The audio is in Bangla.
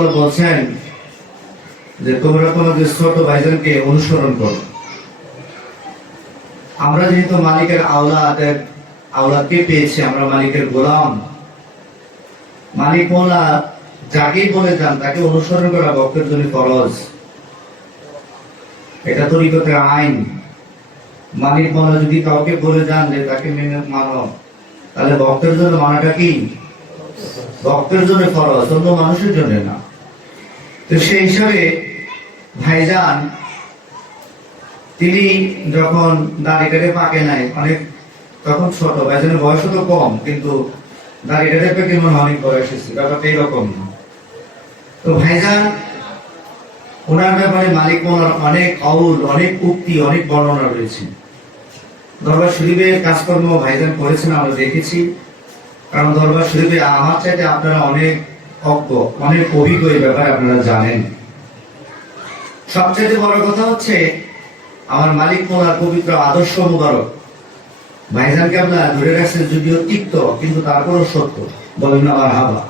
তাআলা বলছেন যে তোমরা তোমাদের ছোট ভাইজানকে অনুসরণ করো। আমরা যেহেতু মালিকের আওলাদকে পেয়েছি, আমরা মালিকের গোলাম। মালিক মৌলা যাকেই বলে যান তাকে অনুসরণ করা ভক্তের জন্য ফরজ। এটা তরিকতের আইন। মালিক মৌলা যদি কাউকে বলে যান যে তাকে মেনে মানো, তাহলে ভক্তের জন্য মানাটা কি? ভক্তের জন্য ফরজ, অন্য মানুষের জন্য না। তো সেই হিসাবে ভাইজান তিনি যখন দাড়ি কেটে পাকে নাই, অনেক তখন ছোট, ভাইজানের বয়স তো কম, কিন্তু দাড়ি কেটে পেকে মনে অনেক বয়স এসেছে, ব্যাপারটা এইরকম না। তো ভাইজান ওনার ব্যাপারে মালিক মৌলার অনেক কওল, অনেক উক্তি, অনেক বর্ণনা রয়েছে। দরবার শরীফের কাজকর্ম ভাইজান করেছেন, আমরা দেখেছি। কারণ দরবার শরীফে আমার চাইতে আপনারা অনেক অজ্ঞ, অনেক অভিজ্ঞ এই ব্যাপারে আপনারা জানেন। সবচেয়ে বড় কথা হচ্ছে আমার মালিক মৌলার পবিত্র আদর্শ মুবারক ভাইজানকে আপনারা ধরে রাখছেন, যদিও তিক্ত কিন্তু তারপরও সত্য। বলেন না মারহাবা।